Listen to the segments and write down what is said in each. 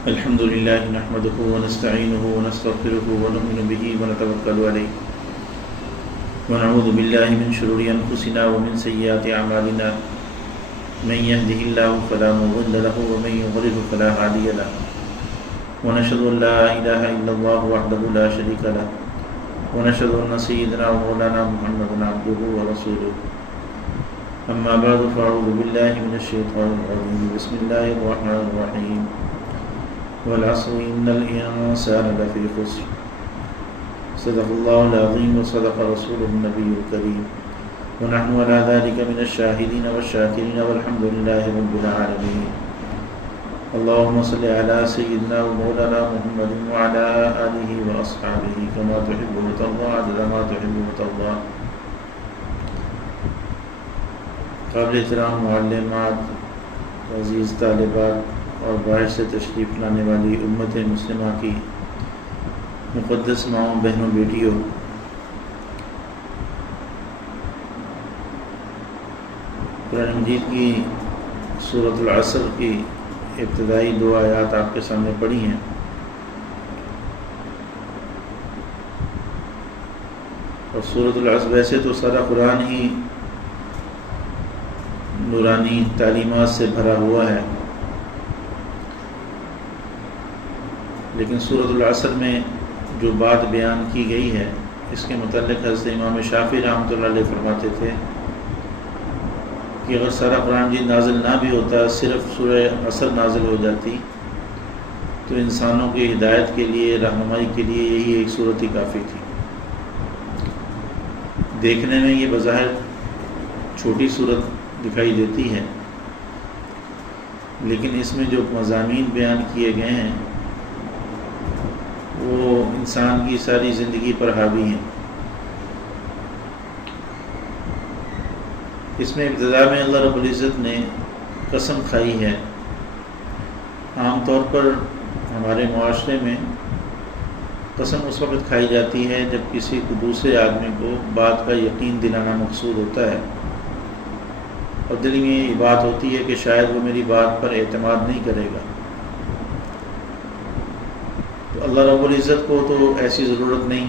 الحمد لله نحمده ونستعينه ونستغفره ونؤمن به ونتوكل عليه ونعوذ بالله من شرور أنفسنا ومن سيئات أعمالنا من يهده الله فلا مضل له ومن يضلل فلا هادي له ونشهد أن لا إله إلا الله وحده لا شريك له ونشهد أن سيدنا ومولانا محمدا عبده ورسوله أما بعد فأعوذ بالله من الشيطان الرجيم بسم الله الرحمن الرحيم والعصر إن الإنسان لفي خسر صدق الله العظيم وصدق رسوله النبي الكريم ونحن على ذلك من الشاهدين والشاكرين والحمد لله رب العالمين اللهم صل على سيدنا ومولانا محمد وعلى آله وأصحابه كما تحب وترضى عدد ما تحب وترضى. قابل احترام معلمات، عزیز طالبات اور باہر سے تشریف لانے والی امت مسلمہ کی مقدس ماؤں، بہنوں، بیٹیوں، قرآن مجید کی سورۃ العصر کی ابتدائی 2 آیات آپ کے سامنے پڑھی ہیں. اور سورۃ العصر ویسے تو سارا قرآن ہی نورانی تعلیمات سے بھرا ہوا ہے، لیکن سورۃ العصر میں جو بات بیان کی گئی ہے اس کے متعلق حضرت امام شافعی رحمۃ اللہ علیہ فرماتے تھے کہ اگر سارا قرآن مجید نازل نہ بھی ہوتا، صرف سورہ عصر نازل ہو جاتی تو انسانوں کی ہدایت کے لیے، رہنمائی کے لیے یہی ایک صورت ہی کافی تھی. دیکھنے میں یہ بظاہر چھوٹی صورت دکھائی دیتی ہے، لیکن اس میں جو مضامین بیان کیے گئے ہیں وہ انسان کی ساری زندگی پر حاوی ہیں. اس میں ابتدا میں اللہ رب العزت نے قسم کھائی ہے. عام طور پر ہمارے معاشرے میں قسم اس وقت کھائی جاتی ہے جب کسی کو دوسرے آدمی کو بات کا یقین دلانا مقصود ہوتا ہے، اور دل میں یہ بات ہوتی ہے کہ شاید وہ میری بات پر اعتماد نہیں کرے گا. تو اللہ رب العزت کو تو ایسی ضرورت نہیں.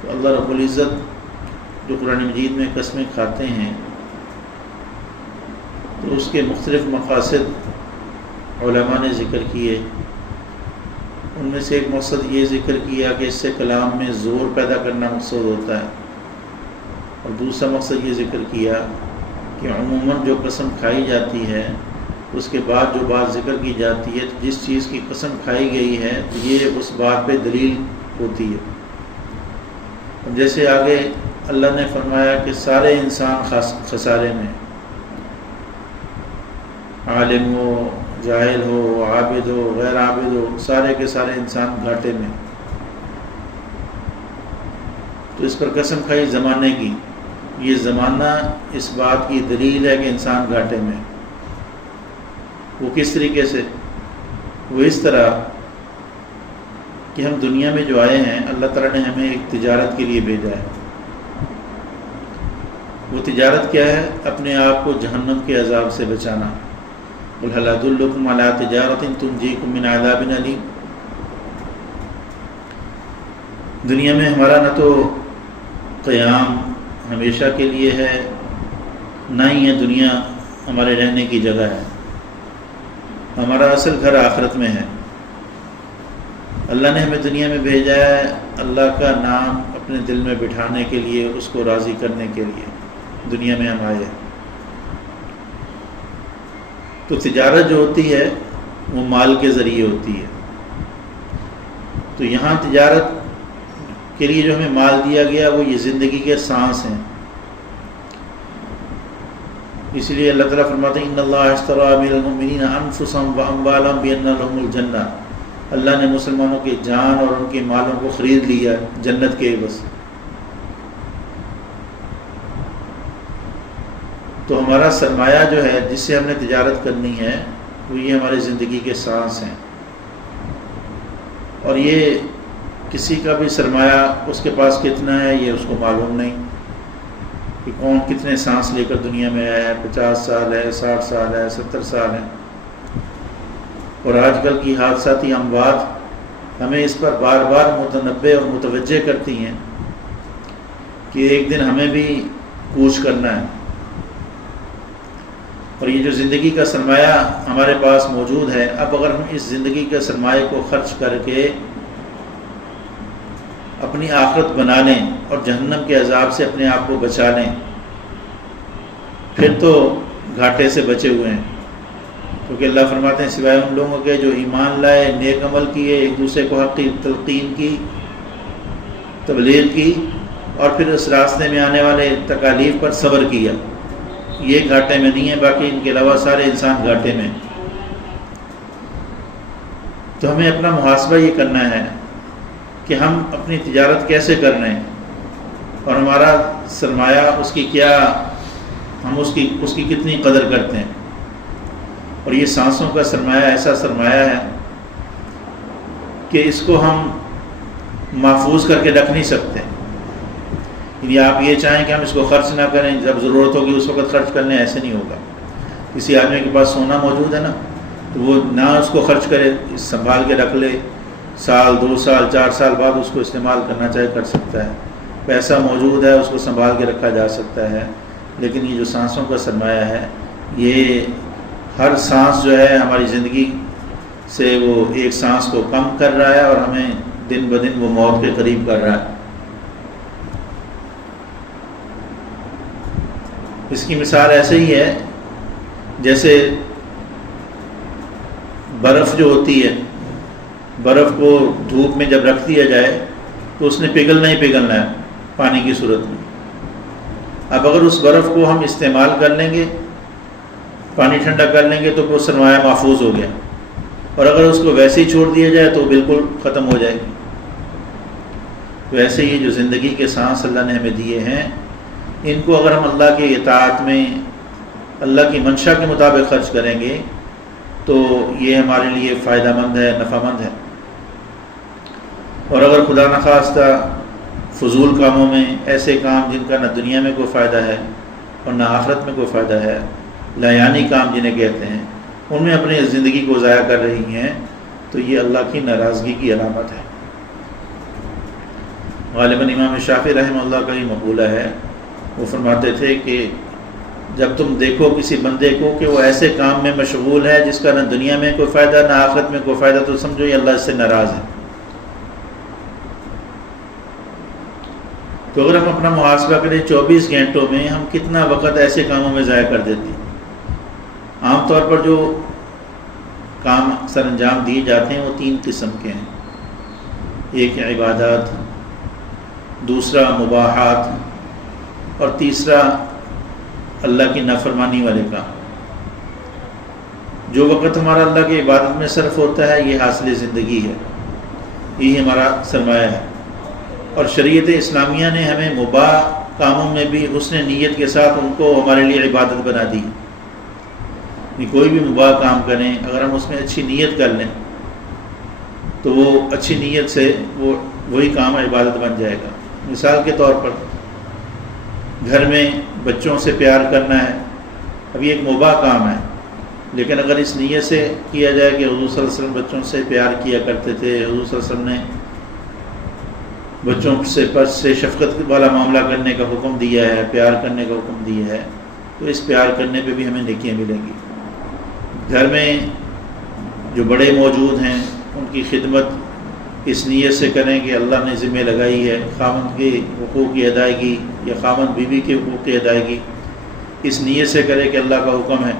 تو اللہ رب العزت جو قرآن مجید میں قسمیں کھاتے ہیں تو اس کے مختلف مقاصد علماء نے ذکر کیے. ان میں سے ایک مقصد یہ ذکر کیا کہ اس سے کلام میں زور پیدا کرنا مقصود ہوتا ہے، اور دوسرا مقصد یہ ذکر کیا کہ عموماً جو قسم کھائی جاتی ہے اس کے بعد جو بات ذکر کی جاتی ہے، جس چیز کی قسم کھائی گئی ہے تو یہ اس بات پہ دلیل ہوتی ہے. جیسے آگے اللہ نے فرمایا کہ سارے انسان خسارے میں، عالم ہو، جاہل ہو، عابد ہو، غیر عابد ہو، سارے کے سارے انسان گھاٹے میں. تو اس پر قسم کھائی زمانے کی. یہ زمانہ اس بات کی دلیل ہے کہ انسان گھاٹے میں. وہ کس طریقے سے؟ وہ اس طرح کہ ہم دنیا میں جو آئے ہیں، اللہ تعالیٰ نے ہمیں ایک تجارت کے لیے بھیجا ہے. وہ تجارت کیا ہے؟ اپنے آپ کو جہنم کے عذاب سے بچانا. قُلْ هَلْ أَدُلُّكُمْ عَلَىٰ تِجَارَةٍ تُنْجِيكُم مِّنْ عَذَابٍ أَلِيمٍ. دنیا میں ہمارا نہ تو قیام ہمیشہ کے لیے ہے، نہ ہی یہ دنیا ہمارے رہنے کی جگہ ہے. ہمارا اصل گھر آخرت میں ہے. اللہ نے ہمیں دنیا میں بھیجا ہے اللہ کا نام اپنے دل میں بٹھانے کے لیے، اس کو راضی کرنے کے لیے دنیا میں ہم آئے ہیں. تو تجارت جو ہوتی ہے وہ مال کے ذریعے ہوتی ہے. تو یہاں تجارت کے لیے جو ہمیں مال دیا گیا وہ یہ زندگی کے سانس ہیں. اس لیے اللہ تعالیٰ فرماتے ہیں ان اللہ اشتری من المؤمنین انفسهم واموالهم بان لهم الجنہ. اللہ نے مسلمانوں کی جان اور ان کے مالوں کو خرید لیا جنت کے عوض. تو ہمارا سرمایہ جو ہے جس سے ہم نے تجارت کرنی ہے وہ یہ ہماری زندگی کے سانس ہیں. اور یہ کسی کا بھی سرمایہ اس کے پاس کتنا ہے یہ اس کو معلوم نہیں کہ کون کتنے سانس لے کر دنیا میں آیا ہے. 50 سال ہے، 60 سال ہے، 70 سال ہے. اور آج کل کی حادثاتی اموات ہمیں اس پر بار بار متنبہ اور متوجہ کرتی ہیں کہ ایک دن ہمیں بھی کوچ کرنا ہے، اور یہ جو زندگی کا سرمایہ ہمارے پاس موجود ہے، اب اگر ہم اس زندگی کے سرمایہ کو خرچ کر کے اپنی آخرت بنا لیں اور جہنم کے عذاب سے اپنے آپ کو بچا لیں، پھر تو گھاٹے سے بچے ہوئے ہیں، کیونکہ اللہ فرماتے ہیں سوائے ان لوگوں کے جو ایمان لائے، نیک عمل کیے، ایک دوسرے کو حق کی تلقین کی، تبلیغ کی، اور پھر اس راستے میں آنے والے تکالیف پر صبر کیا، یہ گھاٹے میں نہیں ہے، باقی ان کے علاوہ سارے انسان گھاٹے میں۔ تو ہمیں اپنا محاسبہ یہ کرنا ہے کہ ہم اپنی تجارت کیسے کر رہے ہیں، اور ہمارا سرمایہ اس کی کیا، ہم اس کی کتنی قدر کرتے ہیں۔ اور یہ سانسوں کا سرمایہ ایسا سرمایہ ہے کہ اس کو ہم محفوظ کر کے رکھ نہیں سکتے، یعنی آپ یہ چاہیں کہ ہم اس کو خرچ نہ کریں، جب ضرورت ہوگی اس وقت خرچ کر لیں، ایسے نہیں ہوگا۔ کسی آدمی کے پاس سونا موجود ہے نا، تو وہ نہ اس کو خرچ کرے، سنبھال کے رکھ لے، سال 2 سال 4 سال بعد اس کو استعمال کرنا چاہے کر سکتا ہے۔ پیسہ موجود ہے، اس کو سنبھال کے رکھا جا سکتا ہے، لیکن یہ جو سانسوں کا سرمایہ ہے، یہ ہر سانس جو ہے ہماری زندگی سے وہ ایک سانس کو کم کر رہا ہے، اور ہمیں دن بدن وہ موت کے قریب کر رہا ہے۔ اس کی مثال ایسے ہی ہے جیسے برف جو ہوتی ہے، برف کو دھوپ میں جب رکھ دیا جائے تو اس نے پگھلنا ہی پگھلنا ہے پانی کی صورت میں۔ اب اگر اس برف کو ہم استعمال کر لیں گے، پانی ٹھنڈا کر لیں گے، تو وہ سرمایہ محفوظ ہو گیا، اور اگر اس کو ویسے ہی چھوڑ دیا جائے تو بالکل ختم ہو جائے گی۔ ویسے یہ جو زندگی کے سانس اللہ نے ہمیں دیے ہیں، ان کو اگر ہم اللہ کے اطاعت میں اللہ کی منشا کے مطابق خرچ کریں گے تو یہ ہمارے لیے فائدہ مند ہے، نفع مند ہے۔ اور اگر خدا نخواستہ فضول کاموں میں، ایسے کام جن کا نہ دنیا میں کوئی فائدہ ہے اور نہ آخرت میں کوئی فائدہ ہے، لایانی کام جنہیں کہتے ہیں، ان میں اپنی زندگی کو ضائع کر رہی ہیں، تو یہ اللہ کی ناراضگی کی علامت ہے۔ غالباً امام شافعی رحمہ اللہ کا ہی مقولہ ہے، وہ فرماتے تھے کہ جب تم دیکھو کسی بندے کو کہ وہ ایسے کام میں مشغول ہے جس کا نہ دنیا میں کوئی فائدہ نہ آخرت میں کوئی فائدہ، تو سمجھو یہ اللہ اس سے ناراض ہے۔ تو اگر ہم اپنا محاسبہ کریں 24 گھنٹوں میں ہم کتنا وقت ایسے کاموں میں ضائع کر دیتے ہیں۔ عام طور پر جو کام سر انجام دیے جاتے ہیں وہ 3 قسم کے ہیں، ایک عبادات، دوسرا مباحات، اور تیسرا اللہ کی نافرمانی والے کام۔ جو وقت ہمارا اللہ کی عبادت میں صرف ہوتا ہے یہ حاصل زندگی ہے، یہی ہمارا سرمایہ ہے۔ اور شریعت اسلامیہ نے ہمیں مباح کاموں میں بھی حسن نیت کے ساتھ ان کو ہمارے لیے عبادت بنا دی۔ کوئی بھی مباح کام کریں، اگر ہم اس میں اچھی نیت کر لیں تو وہ اچھی نیت سے وہی کام عبادت بن جائے گا۔ مثال کے طور پر گھر میں بچوں سے پیار کرنا ہے، اب یہ ایک مباح کام ہے، لیکن اگر اس نیت سے کیا جائے کہ حضور صلی اللہ علیہ وسلم بچوں سے پیار کیا کرتے تھے، حضور صلی اللہ علیہ وسلم نے بچوں سے شفقت والا معاملہ کرنے کا حکم دیا ہے، پیار کرنے کا حکم دیا ہے، تو اس پیار کرنے پہ بھی ہمیں نیکیاں ملیں گی۔ گھر میں جو بڑے موجود ہیں ان کی خدمت اس نیت سے کریں کہ اللہ نے ذمہ لگائی ہے، خاوند کے حقوق کی ادائیگی یا خاوند بیوی کے حقوق کی ادائیگی اس نیت سے کرے کہ اللہ کا حکم ہے،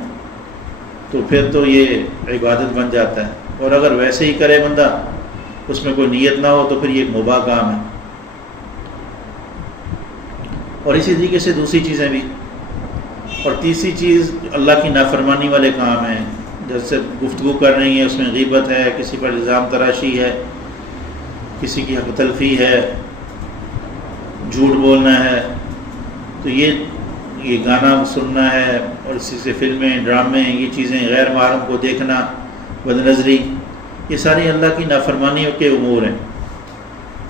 تو پھر تو یہ عبادت بن جاتا ہے۔ اور اگر ویسے ہی کرے بندہ، اس میں کوئی نیت نہ ہو، تو پھر یہ ایک مباح کام ہے۔ اور اسی طریقے سے دوسری چیزیں بھی۔ اور تیسری چیز اللہ کی نافرمانی والے کام ہیں، جیسے گفتگو کر رہی ہیں، اس میں غیبت ہے، کسی پر الزام تراشی ہے، کسی کی حق تلفی ہے، جھوٹ بولنا ہے، تو یہ گانا سننا ہے، اور اسی سے فلمیں، ڈرامے، یہ چیزیں، غیر محرم کو دیکھنا، بد نظری، یہ ساری اللہ کی نافرمانی کے امور ہیں۔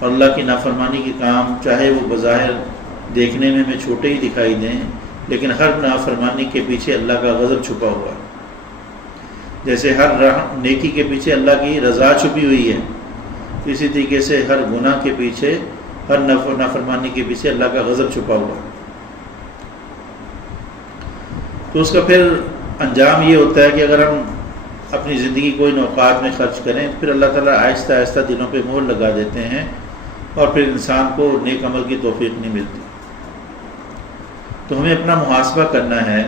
اور اللہ کی نافرمانی کے کام چاہے وہ بظاہر دیکھنے میں ہمیں چھوٹے ہی دکھائی دیں، لیکن ہر نافرمانی کے پیچھے اللہ کا غضب چھپا ہوا ہے۔ جیسے ہر نیکی کے پیچھے اللہ کی رضا چھپی ہوئی ہے، اسی طریقے سے ہر گناہ کے پیچھے، ہر نافرمانی کے پیچھے اللہ کا غضب چھپا ہوا ہے۔ تو اس کا پھر انجام یہ ہوتا ہے کہ اگر ہم اپنی زندگی کوئی اوقات میں خرچ کریں، پھر اللہ تعالیٰ آہستہ آہستہ دلوں پہ مہر لگا دیتے ہیں، اور پھر انسان کو نیک عمل کی توفیق نہیں ملتی۔ تو ہمیں اپنا محاسبہ کرنا ہے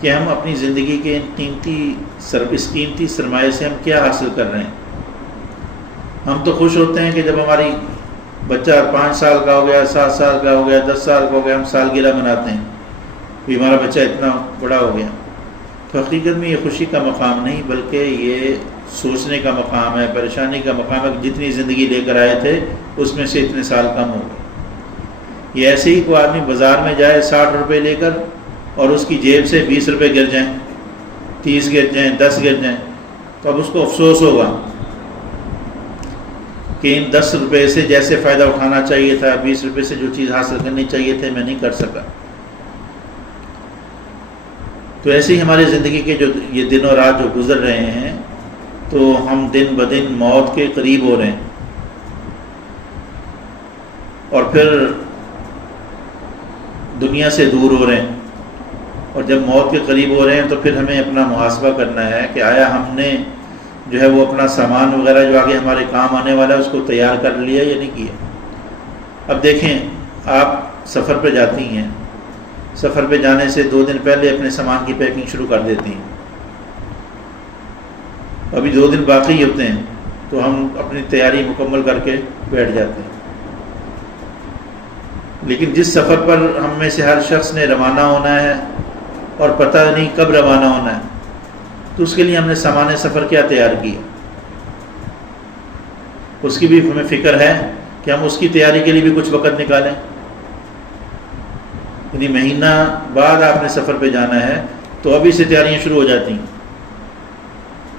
کہ ہم اپنی زندگی کے اس قیمتی سرمایے سے ہم کیا حاصل کر رہے ہیں۔ ہم تو خوش ہوتے ہیں کہ جب ہماری بچہ 5 سال کا ہو گیا، 7 سال کا ہو گیا، 10 سال کا ہو گیا، ہم سالگرہ مناتے ہیں کہ ہمارا بچہ اتنا بڑا ہو گیا۔ تو حقیقت میں یہ خوشی کا مقام نہیں، بلکہ یہ سوچنے کا مقام ہے، پریشانی کا مقام ہے کہ جتنی زندگی لے کر آئے تھے اس میں سے اتنے سال کم ہو گئے۔ یہ ایسے ہی کوئی آدمی بازار میں جائے 60 روپے لے کر، اور اس کی جیب سے 20 روپے گر جائیں، 30 گر جائیں، 10 گر جائیں، تو اب اس کو افسوس ہوگا کہ ان 10 روپے سے جیسے فائدہ اٹھانا چاہیے تھا، 20 روپے سے جو چیز حاصل کرنی چاہیے تھے، میں نہیں کر سکا۔ تو ایسے ہی ہماری زندگی کے جو یہ دن اور رات جو گزر رہے ہیں، تو ہم دن بدن موت کے قریب ہو رہے ہیں، اور پھر دنیا سے دور ہو رہے ہیں، اور جب موت کے قریب ہو رہے ہیں تو پھر ہمیں اپنا محاسبہ کرنا ہے کہ آیا ہم نے جو ہے وہ اپنا سامان وغیرہ جو آگے ہمارے کام آنے والا ہے اس کو تیار کر لیا یا نہیں کیا۔ اب دیکھیں، آپ سفر پہ جاتی ہیں، سفر پہ جانے سے 2 دن پہلے اپنے سامان کی پیکنگ شروع کر دیتی ہیں، ابھی 2 دن باقی ہوتے ہیں تو ہم اپنی تیاری مکمل کر کے بیٹھ جاتے ہیں۔ لیکن جس سفر پر ہم میں سے ہر شخص نے روانہ ہونا ہے اور پتہ نہیں کب روانہ ہونا ہے، تو اس کے لیے ہم نے سامان سفر کیا تیار کیا، اس کی بھی ہمیں فکر ہے کہ ہم اس کی تیاری کے لیے بھی کچھ وقت نکالیں۔ یعنی مہینہ بعد آپ نے سفر پہ جانا ہے تو ابھی سے تیاریاں شروع ہو جاتی ہیں،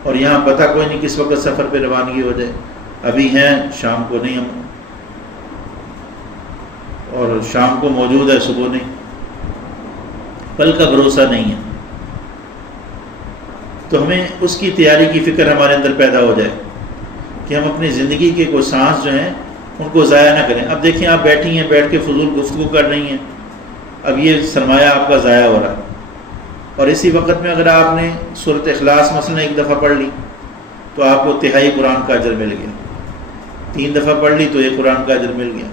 اور یہاں پتہ کوئی نہیں کس وقت سفر پہ روانگی ہو جائے، ابھی ہیں شام کو نہیں ہم، اور شام کو موجود ہے صبح نہیں، کل کا بھروسہ نہیں ہے۔ تو ہمیں اس کی تیاری کی فکر ہمارے اندر پیدا ہو جائے کہ ہم اپنی زندگی کے کوئی سانس جو ہیں ان کو ضائع نہ کریں۔ اب دیکھیں، آپ بیٹھی ہیں، بیٹھ کے فضول گفتگو کر رہی ہیں، اب یہ سرمایہ آپ کا ضائع ہو رہا ہے، اور اسی وقت میں اگر آپ نے سورۃ اخلاص مثلا 1 دفعہ پڑھ لی تو آپ کو 3 قرآن کا اجر مل گیا، 3 دفعہ پڑھ لی تو 1 قرآن کا اجر مل گیا،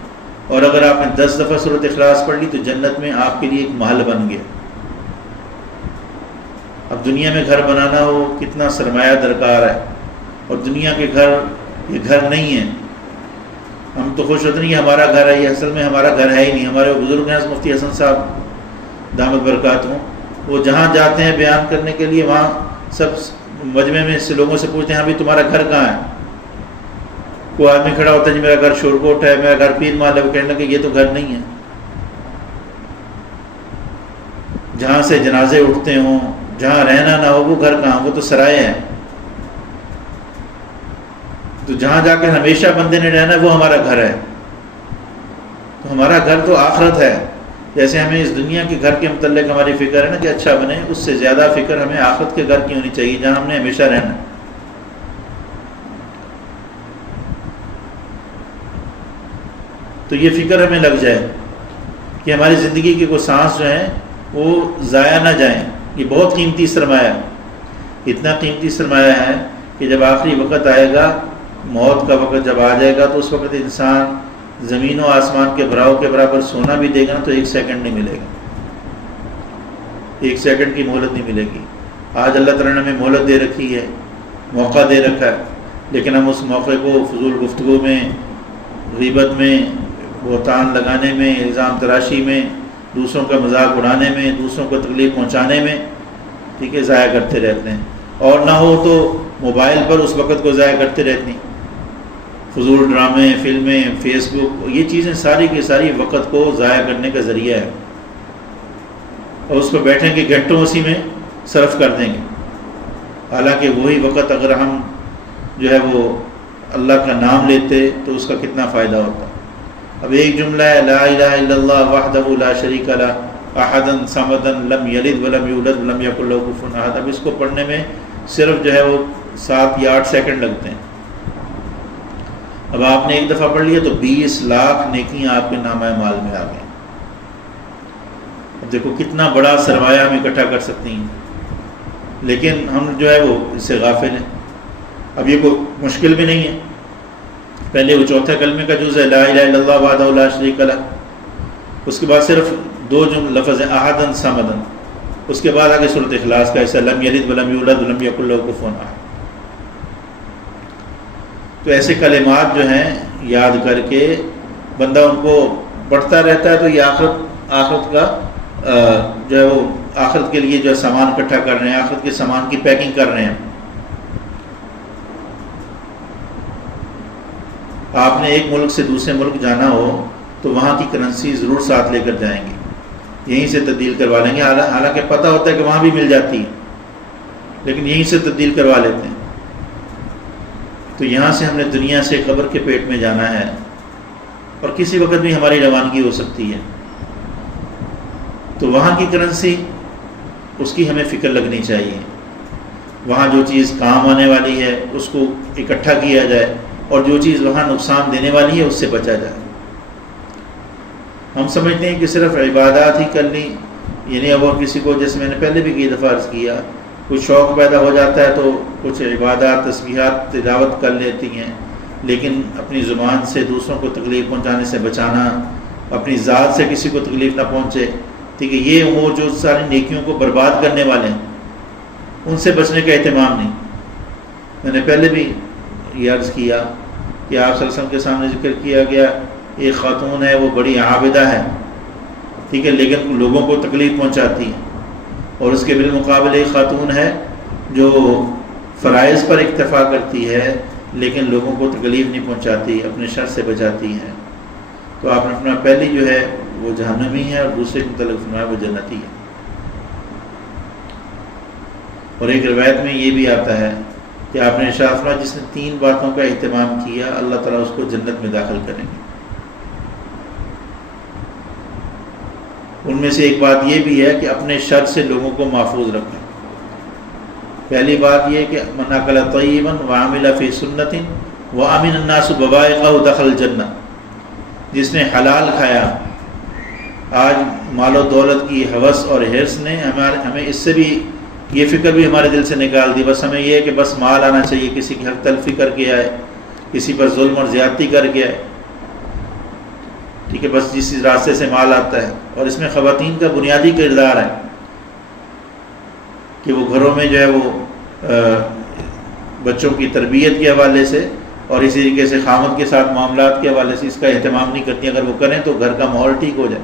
اور اگر آپ نے 10 دفعہ سورۃ اخلاص پڑھ لی تو جنت میں آپ کے لیے ایک محل بن گیا۔ اب دنیا میں گھر بنانا ہو کتنا سرمایہ درکار ہے، اور دنیا کے گھر یہ گھر نہیں ہے۔ ہم تو خوش ہوتے نہیں کہ ہمارا گھر ہے، یہ اصل میں ہمارا گھر ہے ہی نہیں۔ ہمارے بزرگ ہیں مفتی حسن صاحب دامت برکاتہ، وہ جہاں جاتے ہیں بیان کرنے کے لیے، وہاں سب مجمع میں سے لوگوں سے پوچھتے ہیں ہاں بھی تمہارا گھر کہاں ہے؟ کوئی آدمی کھڑا ہوتا ہے جی میرا گھر شورکوٹ ہے، میرا گھر پیر مال ہے، وہ کہنے لگے یہ تو گھر نہیں ہے۔ جہاں سے جنازے اٹھتے ہوں، جہاں رہنا نہ ہو، وہ گھر کہاں، وہ تو سرائے ہیں۔ تو جہاں جا کے ہمیشہ بندے نے رہنا وہ ہمارا گھر ہے۔ تو ہمارا گھر تو آخرت ہے۔ جیسے ہمیں اس دنیا کے گھر کے متعلق ہماری فکر ہے نا کہ اچھا بنے، اس سے زیادہ فکر ہمیں آخرت کے گھر کی ہونی چاہیے جہاں ہم نے ہمیشہ رہنا۔ تو یہ فکر ہمیں لگ جائے کہ ہماری زندگی کے کوئی سانس جو ہیں وہ ضائع نہ جائیں۔ یہ بہت قیمتی سرمایہ ہے، اتنا قیمتی سرمایہ ہے کہ جب آخری وقت آئے گا، موت کا وقت جب آ جائے گا، تو اس وقت انسان زمین و آسمان کے براؤ کے برابر سونا بھی دے گا نا تو 1 سیکنڈ نہیں ملے گا، 1 سیکنڈ کی مہلت نہیں ملے گی۔ آج اللہ تعالیٰ نے ہمیں مہلت دے رکھی ہے، موقع دے رکھا ہے، لیکن ہم اس موقع کو فضول گفتگو میں، غیبت میں، بہتان لگانے میں، الزام تراشی میں، دوسروں کا مذاق اڑانے میں، دوسروں کو تکلیف پہنچانے میں ٹھیک ہے ضائع کرتے رہتے ہیں، اور نہ ہو تو موبائل پر اس وقت کو ضائع کرتے رہتے ہیں۔ فضول ڈرامے، فلمیں، فیس بک، یہ چیزیں ساری کی ساری وقت کو ضائع کرنے کا ذریعہ ہے، اور اس پہ بیٹھیں گے گھنٹوں اسی میں صرف کر دیں گے، حالانکہ وہی وقت اگر ہم جو ہے وہ اللہ کا نام لیتے تو اس کا کتنا فائدہ ہوتا۔ اب ایک جملہ ہے لا الہ الا اللہ وحدہ لا شریک لہ احد صمد لم یلد ولم یولد ولم یکن لہ کفوا احد، اب اس کو پڑھنے میں صرف جو ہے وہ 7 یا 8 سیکنڈ لگتے ہیں. اب آپ نے ایک دفعہ پڑھ لیا تو 20 لاکھ نیکیاں آپ کے نامہ مال میں آ گئیں. اب دیکھو کتنا بڑا سرمایہ ہم اکٹھا کر سکتی ہیں، لیکن ہم جو ہے وہ اس سے غافل ہیں. اب یہ کوئی مشکل بھی نہیں ہے. پہلے وہ چوتھا کلمے کا جز ہے لا الہ الا اللہ وحدہ لا شریک لہ، اس کے بعد صرف 2 لفظ ہیں احدن صمدن، اس کے بعد آگے سورۃ اخلاص کا حصہ لم یلد ولم یولد ولم یکن لہ کفوا احد. تو ایسے کلمات جو ہیں یاد کر کے بندہ ان کو پڑھتا رہتا ہے تو یہ آخرت کا جو ہے وہ آخرت کے لیے جو ہے سامان اکٹھا کر رہے ہیں، آخرت کے سامان کی پیکنگ کر رہے ہیں. آپ نے ایک ملک سے دوسرے ملک جانا ہو تو وہاں کی کرنسی ضرور ساتھ لے کر جائیں گے، یہیں سے تبدیل کروا لیں گے، حالانکہ پتہ ہوتا ہے کہ وہاں بھی مل جاتی ہے لیکن یہیں سے تبدیل کروا لیتے ہیں. تو یہاں سے ہم نے دنیا سے قبر کے پیٹ میں جانا ہے اور کسی وقت بھی ہماری روانگی ہو سکتی ہے، تو وہاں کی کرنسی اس کی ہمیں فکر لگنی چاہیے. وہاں جو چیز کام آنے والی ہے اس کو اکٹھا کیا جائے اور جو چیز وہاں نقصان دینے والی ہے اس سے بچا جائے. ہم سمجھتے ہیں کہ صرف عبادات ہی کر لیں، یعنی اب اور کسی کو جیسے میں نے پہلے بھی کئی دفعہ عرض کیا، کچھ شوق پیدا ہو جاتا ہے تو کچھ عبادات تسبیحات تلاوت کر لیتی ہیں، لیکن اپنی زبان سے دوسروں کو تکلیف پہنچانے سے بچانا، اپنی ذات سے کسی کو تکلیف نہ پہنچے، ٹھیک ہے، یہ وہ جو ساری نیکیوں کو برباد کرنے والے ہیں ان سے بچنے کا اہتمام نہیں. میں نے پہلے بھی یہ عرض کیا کہ آپ صلی اللہ علیہ وسلم کے سامنے ذکر کیا گیا ایک خاتون ہے وہ بڑی عابدہ ہے، ٹھیک ہے، لیکن لوگوں کو تکلیف پہنچاتی ہے، اور اس کے بالمقابل ایک خاتون ہے جو فرائض پر اکتفا کرتی ہے لیکن لوگوں کو تکلیف نہیں پہنچاتی، اپنے شر سے بچاتی ہے. تو آپ نے فرمایا پہلی جو ہے وہ جہنمی ہے اور دوسرے کے متعلق فرمایا وہ جنتی ہے. اور ایک روایت میں یہ بھی آتا ہے کہ آپ نے ارشاد فرمایا جس نے 3 باتوں کا اہتمام کیا اللہ تعالیٰ اس کو جنت میں داخل کریں گے. ان میں سے ایک بات یہ بھی ہے کہ اپنے شر سے لوگوں کو محفوظ رکھیں. پہلی بات یہ کہ من اکل طیبا وعمل فی سنت وامن الناس بوائقہ دخل الجنہ، جس نے حلال کھایا. آج مال و دولت کی ہوس اور حرص نے ہمیں اس سے بھی یہ فکر بھی ہمارے دل سے نکال دی. بس ہمیں یہ ہے کہ بس مال آنا چاہیے، کسی کی حق تلفی کر کے آئے، کسی پر ظلم اور زیادتی کر کے آئے، ٹھیک ہے، بس جس راستے سے مال آتا ہے. اور اس میں خواتین کا بنیادی کردار ہے کہ وہ گھروں میں جو ہے وہ بچوں کی تربیت کے حوالے سے اور اسی طریقے سے خاوند کے ساتھ معاملات کے حوالے سے اس کا اہتمام نہیں کرتی. اگر وہ کریں تو گھر کا ماحول ٹھیک ہو جائے،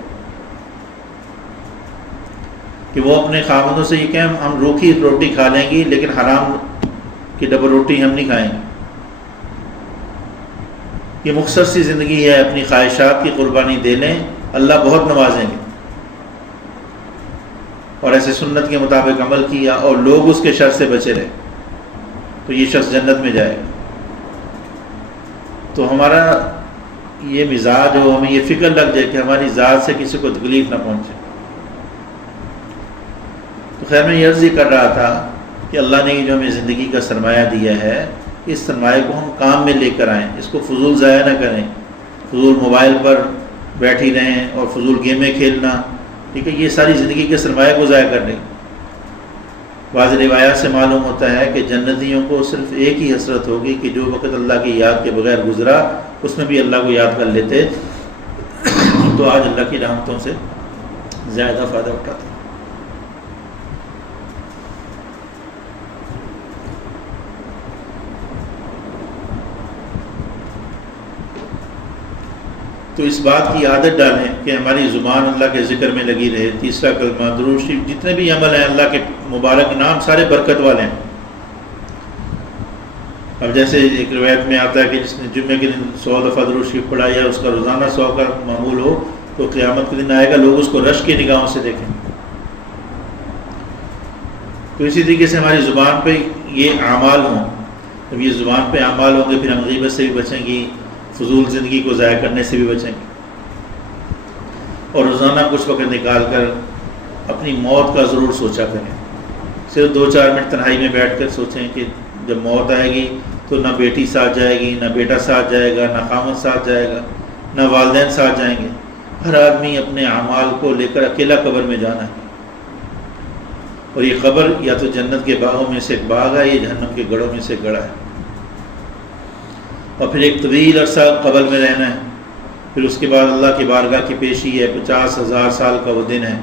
کہ وہ اپنے خاوندوں سے یہ کہیں ہم روکھی روٹی کھا لیں گی لیکن حرام کی ڈبل روٹی ہم نہیں کھائیں گے. یہ مختصر سی زندگی ہے، اپنی خواہشات کی قربانی دے لیں، اللہ بہت نوازیں گے. اور ایسے سنت کے مطابق عمل کیا اور لوگ اس کے شر سے بچے رہے تو یہ شخص جنت میں جائے گا. تو ہمارا یہ مزاج ہو، ہمیں یہ فکر لگ جائے کہ ہماری ذات سے کسی کو تکلیف نہ پہنچے. تو خیر میں یہ عرض کر رہا تھا کہ اللہ نے جو ہمیں زندگی کا سرمایہ دیا ہے اس سرمایہ کو ہم کام میں لے کر آئیں، اس کو فضول ضائع نہ کریں. فضول موبائل پر بیٹھی رہیں اور فضول گیمیں کھیلنا، ٹھیک ہے، یہ ساری زندگی کے سرمایہ کو ضائع کر رہی. بعض روایات سے معلوم ہوتا ہے کہ جنتیوں کو صرف ایک ہی حسرت ہوگی کہ جو وقت اللہ کی یاد کے بغیر گزرا اس میں بھی اللہ کو یاد کر لیتے تو آج اللہ کی رحمتوں سے زیادہ فائدہ اٹھاتے. تو اس بات کی عادت ڈالیں کہ ہماری زبان اللہ کے ذکر میں لگی رہے. تیسرا کلمہ درود شریف، جتنے بھی عمل ہیں اللہ کے مبارک نام سارے برکت والے ہیں. اب جیسے ایک روایت میں آتا ہے کہ جس نے جمعے کے دن 100 دفعہ درود شریف پڑھا یا اس کا روزانہ 100 کا معمول ہو تو قیامت کے دن آئے گا لوگ اس کو رش کی نگاہوں سے دیکھیں. تو اسی طریقے سے ہماری زبان پہ یہ اعمال ہوں. جب یہ زبان پہ اعمال ہوں گے پھر ہم غیبت سے بھی بچیں گی، فضول زندگی کو ضائع کرنے سے بھی بچیں گے، اور روزانہ کچھ وقت نکال کر اپنی موت کا ضرور سوچا کریں. صرف 2-4 منٹ تنہائی میں بیٹھ کر سوچیں کہ جب موت آئے گی تو نہ بیٹی ساتھ جائے گی، نہ بیٹا ساتھ جائے گا، نہ خامد ساتھ جائے گا، نہ والدین ساتھ جائیں گے. ہر آدمی اپنے اعمال کو لے کر اکیلا قبر میں جانا ہے. اور یہ قبر یا تو جنت کے باغوں میں سے ایک باغ ہے، یا جہنم کے گڑھوں میں سے ایک گڑھا ہے. اور پھر ایک طویل عرصہ قبر میں رہنا ہے. پھر اس کے بعد اللہ کی بارگاہ کی پیشی ہے، 50,000 سال کا وہ دن ہے.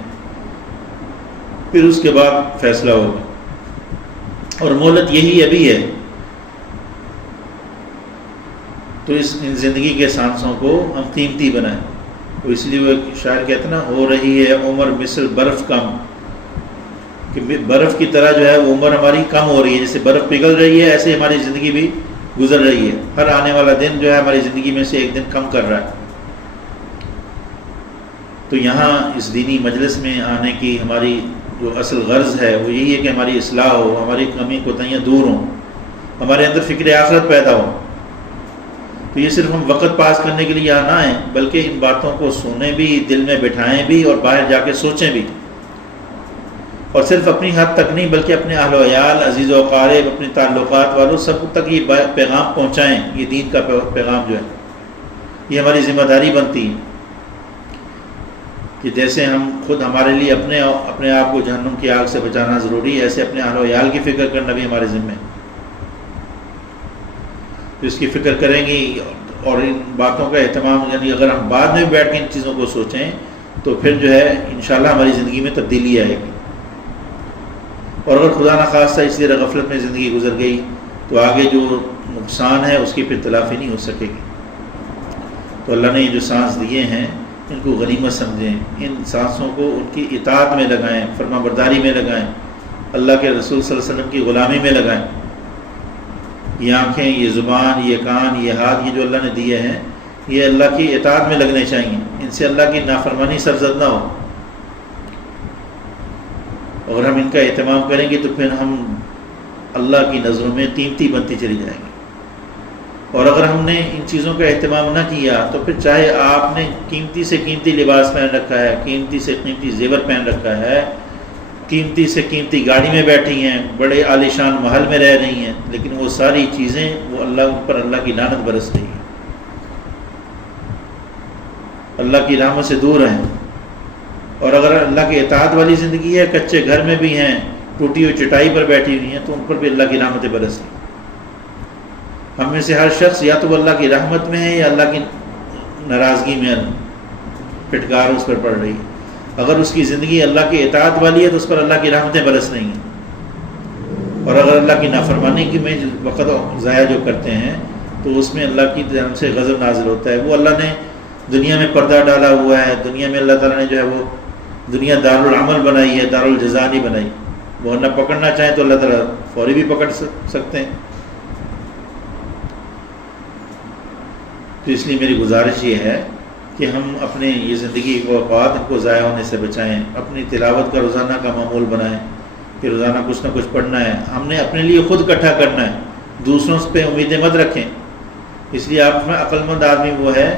پھر اس کے بعد فیصلہ ہوگا. اور مہلت یہی ابھی ہے. تو ان زندگی کے سانسوں کو ہم قیمتی بنائیں. تو اس لیے وہ شاعر کہتے نا، ہو رہی ہے عمر مثل برف کم، کہ برف کی طرح جو ہے وہ عمر ہماری کم ہو رہی ہے. جیسے برف پگھل رہی ہے ایسے ہماری زندگی بھی گزر رہی ہے. ہر آنے والا دن جو ہے ہماری زندگی میں سے ایک دن کم کر رہا ہے. تو یہاں اس دینی مجلس میں آنے کی ہماری جو اصل غرض ہے وہ یہی ہے کہ ہماری اصلاح ہو، ہماری کمی کوتاہیاں دور ہوں، ہمارے اندر فکر آخرت پیدا ہو. تو یہ صرف ہم وقت پاس کرنے کے لیے یہاں نہ آئیں، بلکہ ان باتوں کو سنیں بھی، دل میں بٹھائیں بھی، اور باہر جا کے سوچیں بھی. اور صرف اپنی حد تک نہیں بلکہ اپنے اہل و عیال، عزیز و اقارب، اپنے تعلقات والوں سب تک یہ پیغام پہنچائیں. یہ دین کا پیغام جو ہے یہ ہماری ذمہ داری بنتی ہے کہ جیسے ہم خود ہمارے لیے اپنے آپ کو جہنم کی آگ سے بچانا ضروری ہے، ایسے اپنے اہل و عیال کی فکر کرنا بھی ہمارے ذمہ ہے. تو اس کی فکر کریں گی اور ان باتوں کا اہتمام، یعنی اگر ہم بعد میں بیٹھ کے ان چیزوں کو سوچیں تو پھر جو ہے انشاءاللہ ہماری زندگی میں تبدیلی آئے گی. اور اگر خدا نخواستہ اس طرح غفلت میں زندگی گزر گئی تو آگے جو نقصان ہے اس کی پھر تلافی نہیں ہو سکے گی. تو اللہ نے یہ جو سانس دیے ہیں ان کو غنیمت سمجھیں، ان سانسوں کو ان کی اطاعت میں لگائیں، فرما برداری میں لگائیں، اللہ کے رسول صلی اللہ علیہ وسلم کی غلامی میں لگائیں. یہ آنکھیں، یہ زبان، یہ کان، یہ ہاتھ، یہ جو اللہ نے دیے ہیں یہ اللہ کی اطاعت میں لگنے چاہیے. ان سے اللہ کی نافرمانی سرزد نہ ہو. اگر ہم ان کا اہتمام کریں گے تو پھر ہم اللہ کی نظروں میں قیمتی بنتی چلی جائیں گے. اور اگر ہم نے ان چیزوں کا اہتمام نہ کیا تو پھر چاہے آپ نے قیمتی سے قیمتی لباس پہن رکھا ہے، قیمتی سے قیمتی زیور پہن رکھا ہے، قیمتی سے قیمتی گاڑی میں بیٹھی ہیں، بڑے عالیشان محل میں رہ رہی ہیں، لیکن وہ ساری چیزیں وہ ان پر اللہ کی لعنت برس رہی ہے، اللہ کی رحمت سے دور ہیں. اور اگر اللہ کی اطاعت والی زندگی ہے، کچے گھر میں بھی ہیں، ٹوٹی ہوئی چٹائی پر بیٹھی ہوئی ہیں، تو ان پر بھی اللہ کی رحمتیں برس رہی ہیں. ہم میں سے ہر شخص یا تو وہ اللہ کی رحمت میں ہے یا اللہ کی ناراضگی میں پھٹکار اس پر پڑ رہی ہے. اگر اس کی زندگی اللہ کی اطاعت والی ہے تو اس پر اللہ کی رحمتیں برس رہی ہیں. اور اگر اللہ کی نافرمانی کی میں وقت ضائع جو کرتے ہیں تو اس میں اللہ کی طرف سے غضب نازل ہوتا ہے. وہ اللہ نے دنیا میں پردہ ڈالا ہوا ہے، دنیا میں اللہ تعالیٰ نے جو ہے وہ دنیا دارالعمل بنائی ہے، دارالجزا نہیں بنائی. وہ نہ پکڑنا چاہیں تو اللہ تعالیٰ فوری بھی پکڑ سکتے ہیں. تو اس لیے میری گزارش یہ ہے کہ ہم اپنے یہ زندگی کے اوقات کو ضائع ہونے سے بچائیں. اپنی تلاوت کا روزانہ کا معمول بنائیں کہ روزانہ کچھ نہ کچھ پڑھنا ہے. ہم نے اپنے لیے خود اکٹھا کرنا ہے، دوسروں پہ امیدیں مت رکھیں. اس لیے آپ میں عقل مند آدمی وہ ہے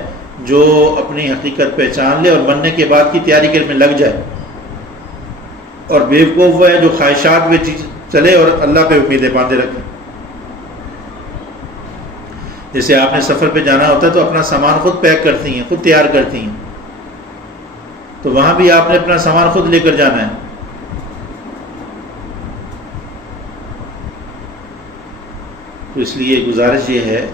جو اپنی حقیقت پہچان لے اور مرنے کے بعد کی تیاری کرنے میں لگ جائے. اور بیوقوف وہ ہے جو خواہشات میں چلے اور اللہ پہ امیدیں باندھے رکھے. جیسے آپ نے سفر پہ جانا ہوتا ہے تو اپنا سامان خود پیک کرتی ہیں، خود تیار کرتی ہیں، تو وہاں بھی آپ نے اپنا سامان خود لے کر جانا ہے. تو اس لیے گزارش یہ ہے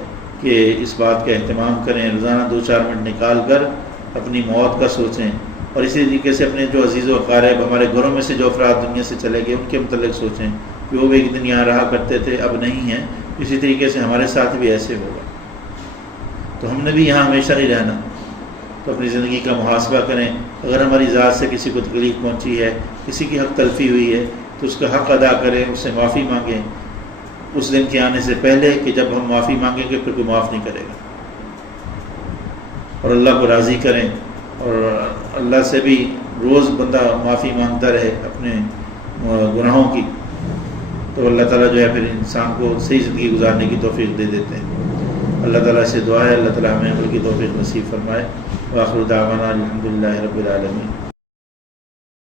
کہ اس بات کا اہتمام کریں، روزانہ 2-4 منٹ نکال کر اپنی موت کا سوچیں. اور اسی طریقے سے اپنے جو عزیز و اقارب ہمارے گھروں میں سے جو افراد دنیا سے چلے گئے ان کے متعلق سوچیں کہ وہ بھی ایک دن یہاں رہا کرتے تھے، اب نہیں ہیں. اسی طریقے سے ہمارے ساتھ بھی ایسے ہوگا. تو ہم نے بھی یہاں ہمیشہ نہیں رہنا. تو اپنی زندگی کا محاسبہ کریں. اگر ہماری ذات سے کسی کو تکلیف پہنچی ہے، کسی کی حق تلفی ہوئی ہے تو اس کا حق ادا کریں، اس سے معافی مانگیں اس دن کے آنے سے پہلے کہ جب ہم معافی مانگیں گے پھر کوئی معاف نہیں کرے گا. اور اللہ کو راضی کریں اور اللہ سے بھی روز بندہ معافی مانگتا رہے اپنے گناہوں کی، تو اللہ تعالیٰ جو ہے پھر انسان کو صحیح زندگی گزارنے کی توفیق دے دیتے ہیں. اللہ تعالیٰ سے دعا ہے اللہ تعالیٰ ہمیں عمل کی توفیق نصیب فرمائے. وآخر دعوانا الحمدللہ رب العالمین.